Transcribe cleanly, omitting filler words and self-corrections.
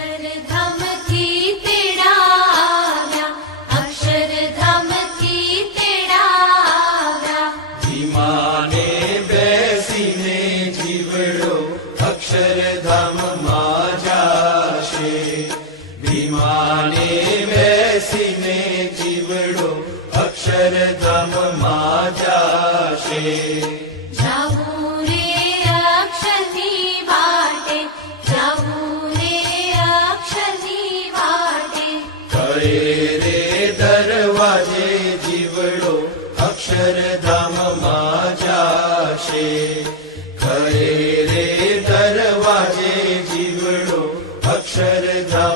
અક્ષરધામથી તેડાવ્યા, અક્ષરધામથી તેડાવ્યા. વિમાને બેસીને જીવડો અક્ષરધામમાં જાશે. વિમાને બેસીને જીવડો અક્ષરધામમાં જાશે. જાવું રે અક્ષરની વાટે, જાવું રે અક્ષરની વાટે. કરે રે દરવાજે જીવડો અક્ષરધામમાં જાશે. કરે રે દરવાજે જીવડો અક્ષરધામ